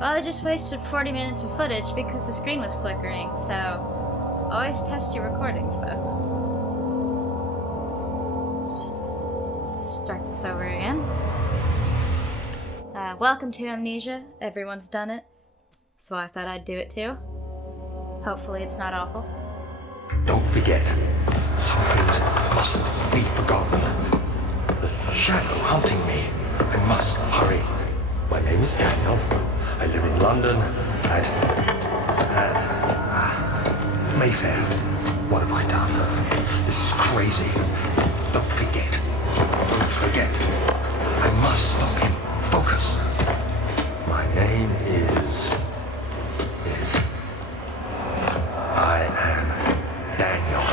Well, I just wasted 40 minutes of footage because the screen was flickering, so always test your recordings, folks. Just start this over again. Welcome to Amnesia. Everyone's done it, so I thought I'd do it too. Hopefully it's not awful. Don't forget, some things mustn't be forgotten. The shadow hunting me. I must hurry. My name is Daniel. I live in London at Mayfair. What have I done? This is crazy. Don't forget. Don't forget. I must stop him. Focus. My name is I am Daniel.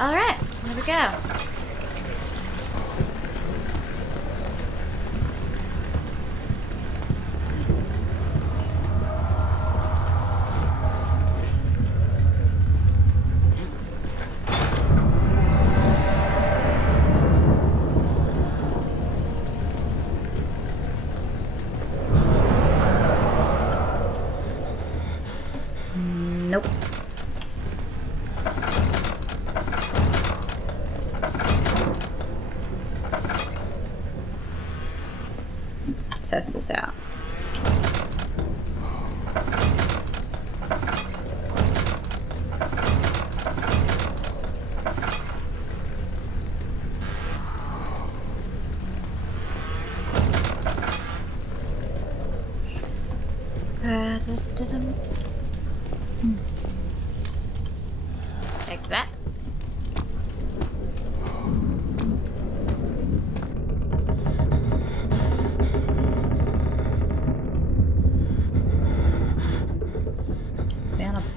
Alright, here we go. Nope. Test this out. Take that.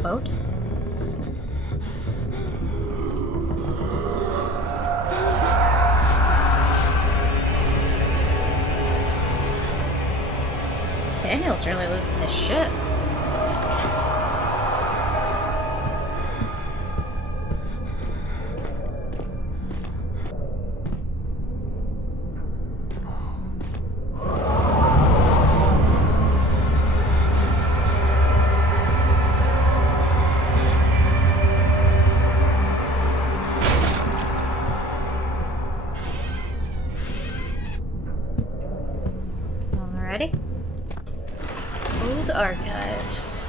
Boat? Daniel's really losing his shit. Old archives.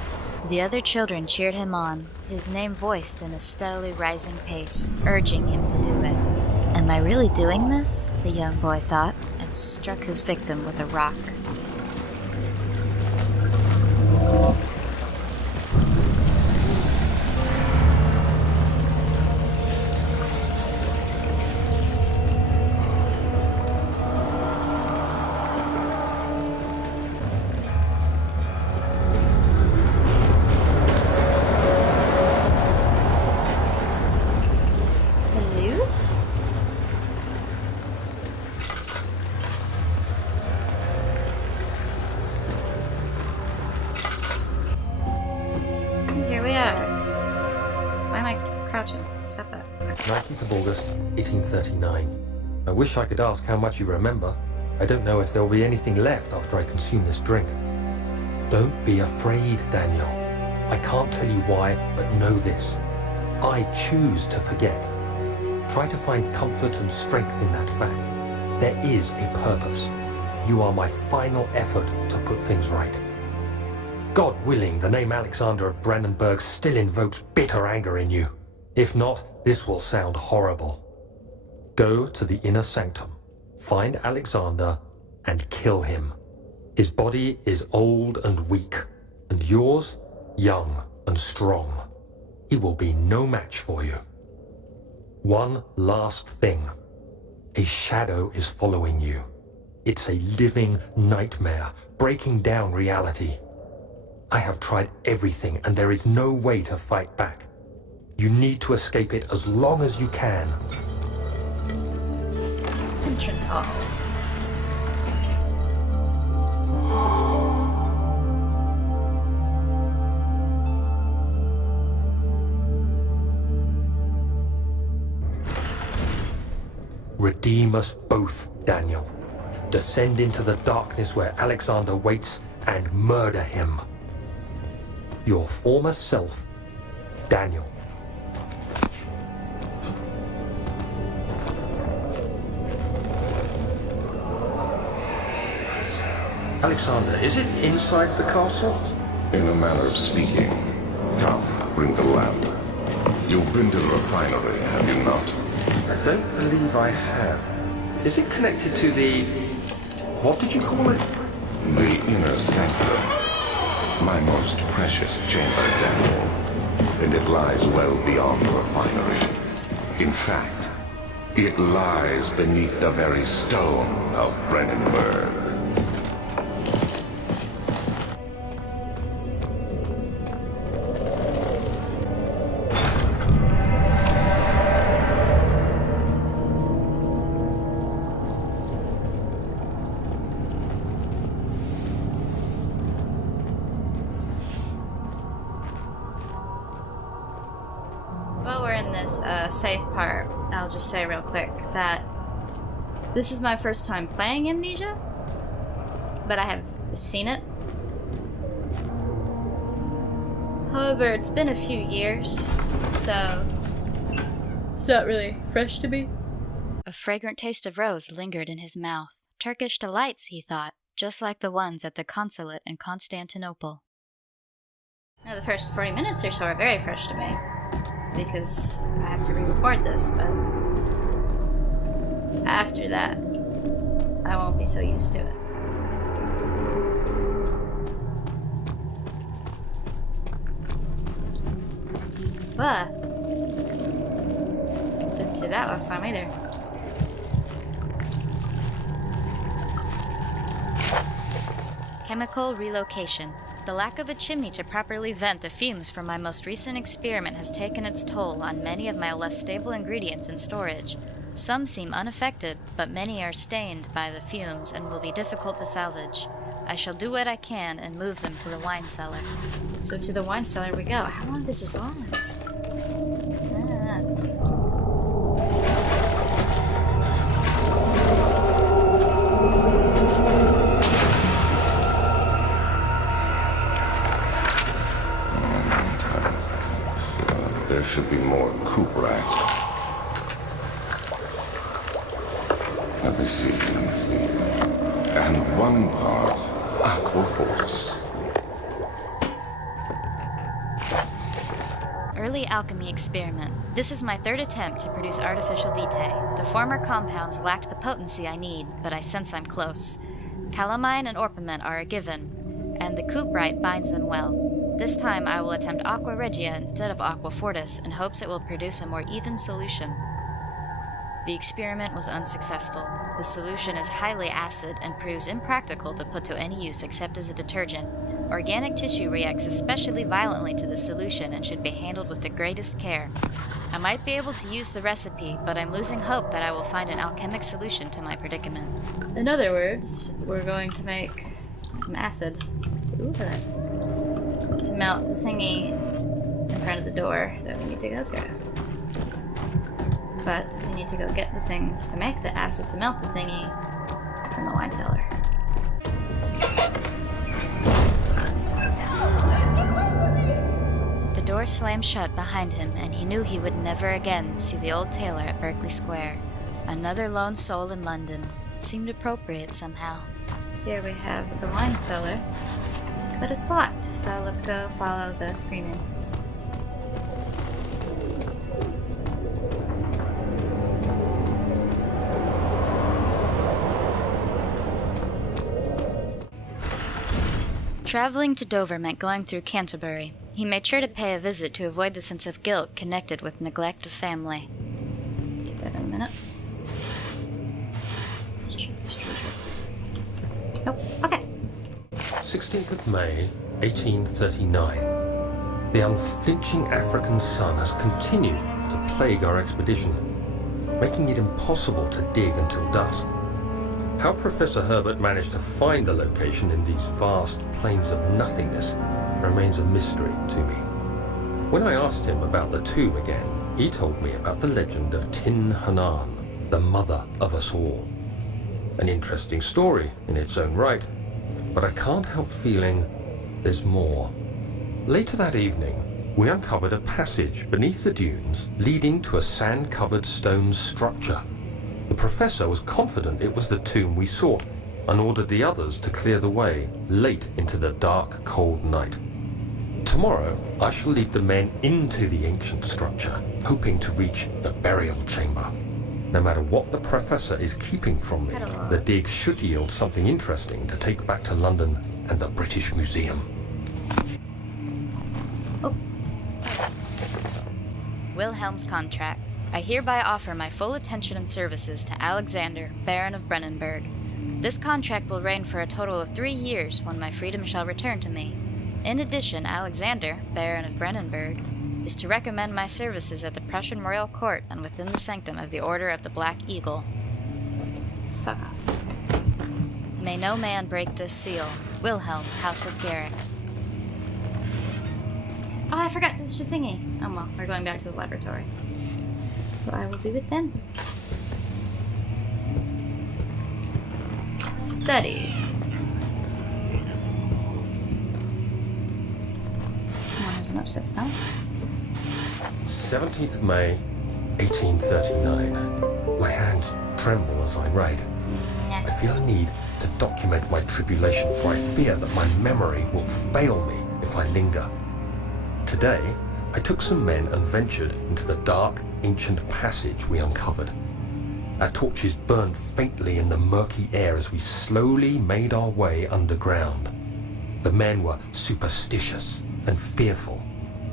The other children cheered him on, his name voiced in a steadily rising pace, urging him to do it. Am I really doing this? The young boy thought, and struck his victim with a rock. Stop that. 19th of August, 1839. I wish I could ask how much you remember. I don't know if there will be anything left after I consume this drink. Don't be afraid, Daniel. I can't tell you why, but know this. I choose to forget. Try to find comfort and strength in that fact. There is a purpose. You are my final effort to put things right. God willing, the name Alexander of Brandenburg still invokes bitter anger in you. If not, this will sound horrible. Go to the inner sanctum, find Alexander, and kill him. His body is old and weak, and yours, young and strong. He will be no match for you. One last thing. A shadow is following you. It's a living nightmare, breaking down reality. I have tried everything, and there is no way to fight back. You need to escape it as long as you can. Entrance hall. Redeem us both, Daniel. Descend into the darkness where Alexander waits and murder him. Your former self, Daniel. Alexander, is it inside the castle? In a manner of speaking. Come, bring the lamp. You've been to the refinery, have you not? I don't believe I have. Is it connected to the... what did you call it? The inner sanctum. My most precious chamber, Daniel. And it lies well beyond the refinery. In fact, it lies beneath the very stone of Brennenburg. While we're in this safe part, I'll just say real quick that this is my first time playing Amnesia, but I have seen it. However, it's been a few years, so it's not really fresh to me. A fragrant taste of rose lingered in his mouth. Turkish delights, he thought, just like the ones at the consulate in Constantinople. Now, the first 40 minutes or so are very fresh to me, because I have to re-record this, but after that, I won't be so used to it. But didn't see that last time either. Chemical relocation. The lack of a chimney to properly vent the fumes from my most recent experiment has taken its toll on many of my less stable ingredients in storage. Some seem unaffected, but many are stained by the fumes and will be difficult to salvage. I shall do what I can and move them to the wine cellar. So to the wine cellar we go. How long does this last? There should be more coop racks. Let me see. And one part aquaforce. Early alchemy experiment. This is my third attempt to produce artificial vitae. The former compounds lacked the potency I need, but I sense I'm close. Calamine and orpiment are a given, and the cuprite binds them well. This time I will attempt aqua regia instead of aqua fortis in hopes it will produce a more even solution. The experiment was unsuccessful. The solution is highly acid and proves impractical to put to any use except as a detergent. Organic tissue reacts especially violently to the solution and should be handled with the greatest care. I might be able to use the recipe, but I'm losing hope that I will find an alchemic solution to my predicament. In other words, we're going to make some acid to melt the thingy in front of the door that we need to go through. But we need to go get the things to make the acid to melt the thingy from the wine cellar. The door slammed shut behind him, and he knew he would never again see the old tailor at Berkeley Square. Another lone soul in London. Seemed appropriate somehow. Here we have the wine cellar, but it's locked, so let's go follow the screaming. Traveling to Dover meant going through Canterbury. He made sure to pay a visit to avoid the sense of guilt connected with neglect of family. Get that in a minute. Nope. Okay. 16th of May, 1839. The unflinching African sun has continued to plague our expedition, making it impossible to dig until dusk. How Professor Herbert managed to find the location in these vast plains of nothingness remains a mystery to me. When I asked him about the tomb again, he told me about the legend of Tin Hanan, the mother of us all. An interesting story in its own right, but I can't help feeling there's more. Later that evening, we uncovered a passage beneath the dunes leading to a sand-covered stone structure. The professor was confident it was the tomb we sought and ordered the others to clear the way late into the dark, cold night. Tomorrow, I shall lead the men into the ancient structure, hoping to reach the burial chamber. No matter what the professor is keeping from me, the dig should yield something interesting to take back to London and the British Museum. Oh. Wilhelm's contract. I hereby offer my full attention and services to Alexander, Baron of Brennenburg. This contract will reign for a total of 3 years when my freedom shall return to me. In addition, Alexander, Baron of Brennenburg, is to recommend my services at the Prussian Royal Court and within the sanctum of the Order of the Black Eagle. Fuck off. May no man break this seal. Wilhelm, House of Garrick. Oh, I forgot to do the thingy. Oh well, we're going back to the laboratory. So I will do it then. Study. Someone has an upset stomach. 17th of May, 1839. My hands tremble as I write. I feel a need to document my tribulation, for I fear that my memory will fail me if I linger. Today, I took some men and ventured into the dark, ancient passage we uncovered. Our torches burned faintly in the murky air as we slowly made our way underground. The men were superstitious and fearful.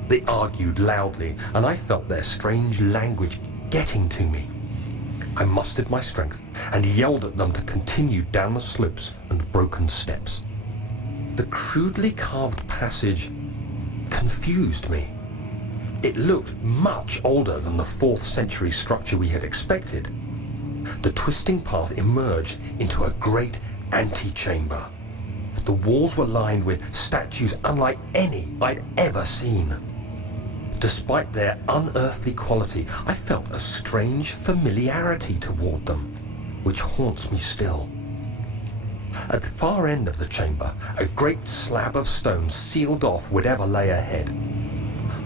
They argued loudly, and I felt their strange language getting to me. I mustered my strength and yelled at them to continue down the slopes and broken steps. The crudely carved passage confused me. It looked much older than the 4th century structure we had expected. The twisting path emerged into a great antechamber. The walls were lined with statues unlike any I'd ever seen. Despite their unearthly quality, I felt a strange familiarity toward them, which haunts me still. At the far end of the chamber, a great slab of stone sealed off whatever lay ahead.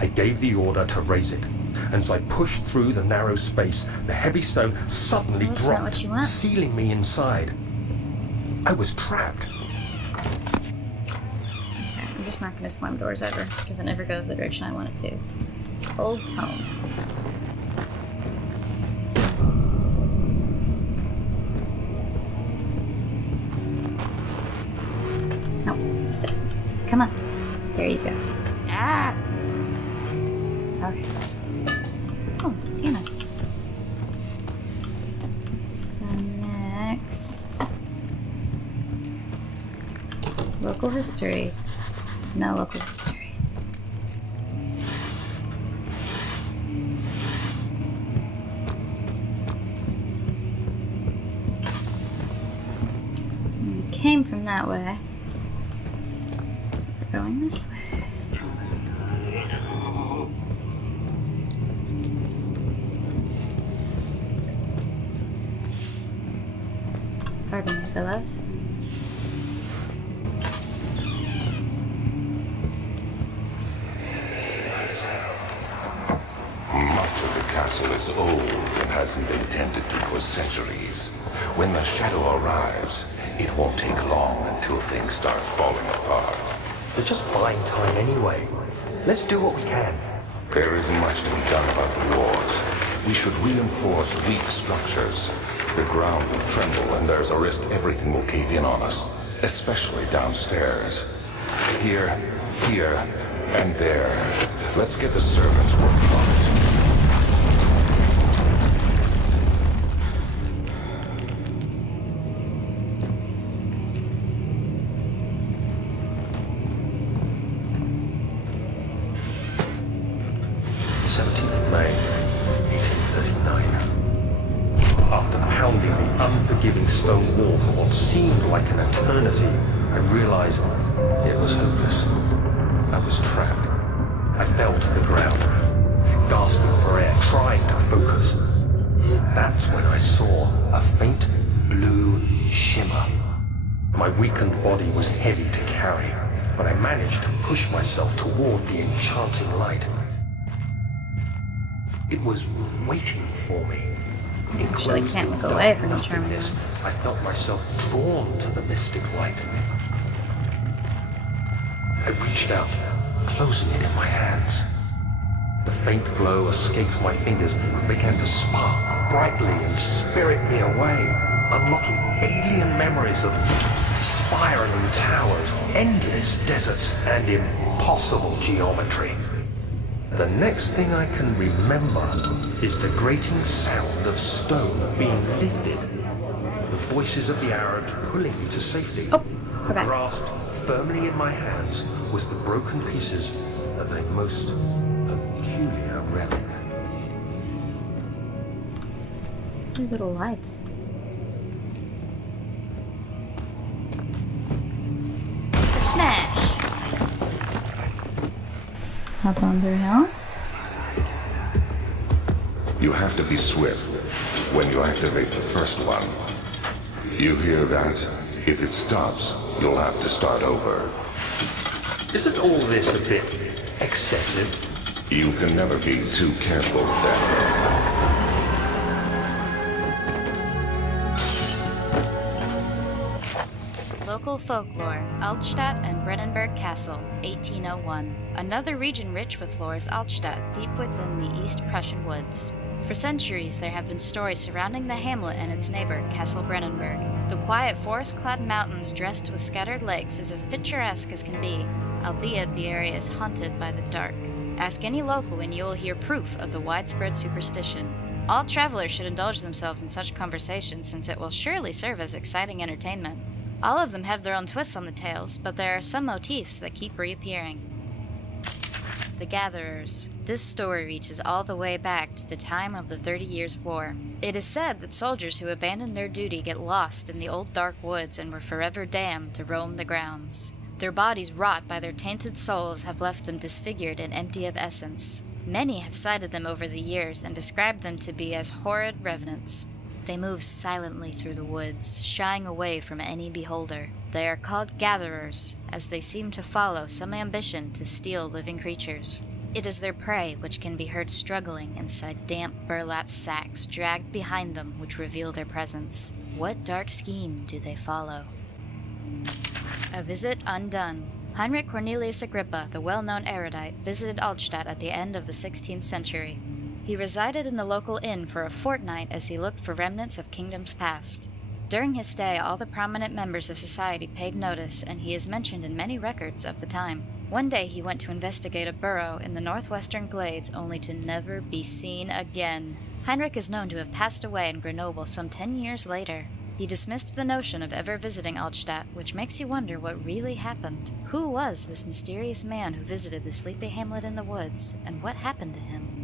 I gave the order to raise it, and as I pushed through the narrow space, the heavy stone suddenly That's not what dropped, you want. sealing me inside. I was trapped. Okay, I'm just not going to slam doors ever, because it never goes the direction I want it to. Old tomes. No, sit. Come on. There you go. Ah! Okay. Oh, piano. So next... Local history. No local history. We came from that way. So we're going this way. Pardon me, fellows. Much of the castle is old and hasn't been tended to for centuries. When the shadow arrives, it won't take long until things start falling apart. We're just buying time anyway. Let's do what we can. There isn't much to be done about the walls. We should reinforce weak structures. The ground will tremble, and there's a risk everything will cave in on us, especially downstairs. Here, and there. Let's get the servants working on it. After pounding the unforgiving stone wall for what seemed like an eternity, I realized it was hopeless. I was trapped. I fell to the ground, gasping for air, trying to focus. That's when I saw a faint blue shimmer. My weakened body was heavy to carry, but I managed to push myself toward the enchanting light. It was waiting for me. Actually can't look away from the nothingness, I felt myself drawn to the mystic light. I reached out, closing it in my hands. The faint glow escaped my fingers and began to spark brightly and spirit me away, unlocking alien memories of spiraling towers, endless deserts, and impossible geometry. The next thing I can remember is the grating sound of stone being lifted, the voices of the Arabs pulling me to safety. We're back. Grasped firmly in my hands was the broken pieces of a most peculiar relic. These little lights. Smash! Hop on through here. You have to be swift when you activate the first one. You hear that? If it stops, you'll have to start over. Isn't all this a bit excessive? You can never be too careful, Daniel. Local folklore, Altstadt and Brennenburg Castle, 1801. Another region rich with lore is Altstadt, deep within the East Prussian woods. For centuries, there have been stories surrounding the hamlet and its neighbor, Castle Brennenburg. The quiet forest-clad mountains dressed with scattered lakes is as picturesque as can be, albeit the area is haunted by the dark. Ask any local and you will hear proof of the widespread superstition. All travelers should indulge themselves in such conversations since it will surely serve as exciting entertainment. All of them have their own twists on the tales, but there are some motifs that keep reappearing. The Gatherers. This story reaches all the way back to the time of the 30 Years' War. It is said that soldiers who abandoned their duty get lost in the old dark woods and were forever damned to roam the grounds. Their bodies, wrought by their tainted souls, have left them disfigured and empty of essence. Many have cited them over the years and described them to be as horrid revenants. They move silently through the woods, shying away from any beholder. They are called gatherers, as they seem to follow some ambition to steal living creatures. It is their prey which can be heard struggling inside damp burlap sacks dragged behind them which reveal their presence. What dark scheme do they follow? A visit undone. Heinrich Cornelius Agrippa, the well-known erudite, visited Altstadt at the end of the 16th century. He resided in the local inn for a fortnight as he looked for remnants of kingdoms past. During his stay, all the prominent members of society paid notice, and he is mentioned in many records of the time. One day he went to investigate a burrow in the northwestern glades, only to never be seen again. Heinrich is known to have passed away in Grenoble some 10 years later. He dismissed the notion of ever visiting Altstadt, which makes you wonder what really happened. Who was this mysterious man who visited the sleepy hamlet in the woods, and what happened to him?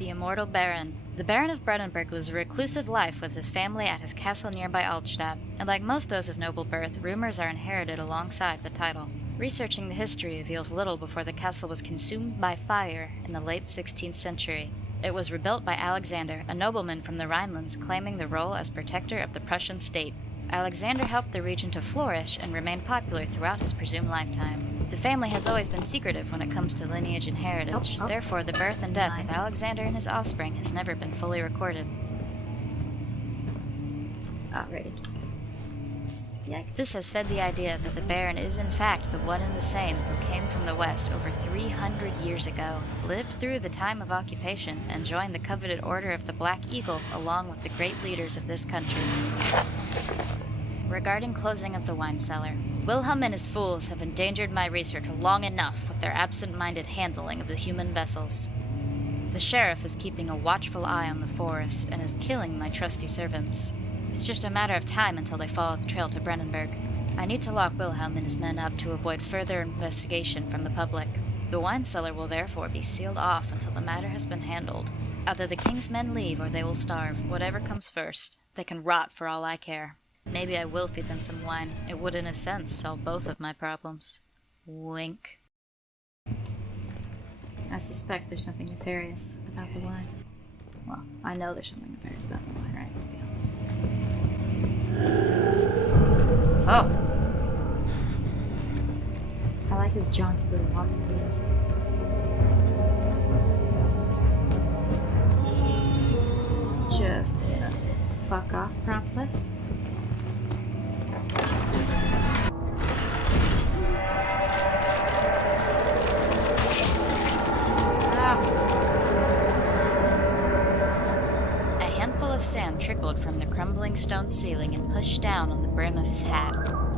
The Immortal Baron. The Baron of Brennenburg lives a reclusive life with his family at his castle nearby Altstadt, and like most those of noble birth, rumors are inherited alongside the title. Researching the history reveals little before the castle was consumed by fire in the late 16th century. It was rebuilt by Alexander, a nobleman from the Rhinelands claiming the role as protector of the Prussian state. Alexander helped the region to flourish and remained popular throughout his presumed lifetime. The family has always been secretive when it comes to lineage and heritage. Therefore, the birth and death of Alexander and his offspring has never been fully recorded. Alright. This has fed the idea that the Baron is in fact the one and the same who came from the west over 300 years ago, lived through the time of occupation, and joined the coveted Order of the Black Eagle along with the great leaders of this country. Regarding closing of the Wine Cellar, Wilhelm and his fools have endangered my research long enough with their absent-minded handling of the human vessels. The sheriff is keeping a watchful eye on the forest and is killing my trusty servants. It's just a matter of time until they follow the trail to Brennenburg. I need to lock Wilhelm and his men up to avoid further investigation from the public. The Wine Cellar will therefore be sealed off until the matter has been handled. Either the king's men leave or they will starve. Whatever comes first. They can rot for all I care. Maybe I will feed them some wine. It would, in a sense, solve both of my problems. Wink. I suspect there's something nefarious about the wine. Well, I know there's something nefarious about the wine, right, to be honest. Oh! I like his jaunty little walking pace. Just fuck off promptly. A handful of sand trickled from the crumbling stone ceiling and pushed down on the brim of his hat.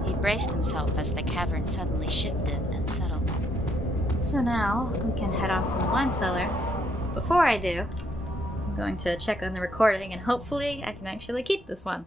He braced himself as the cavern suddenly shifted and settled. So now we can head off to the wine cellar. Before I do, I'm going to check on the recording and hopefully I can actually keep this one.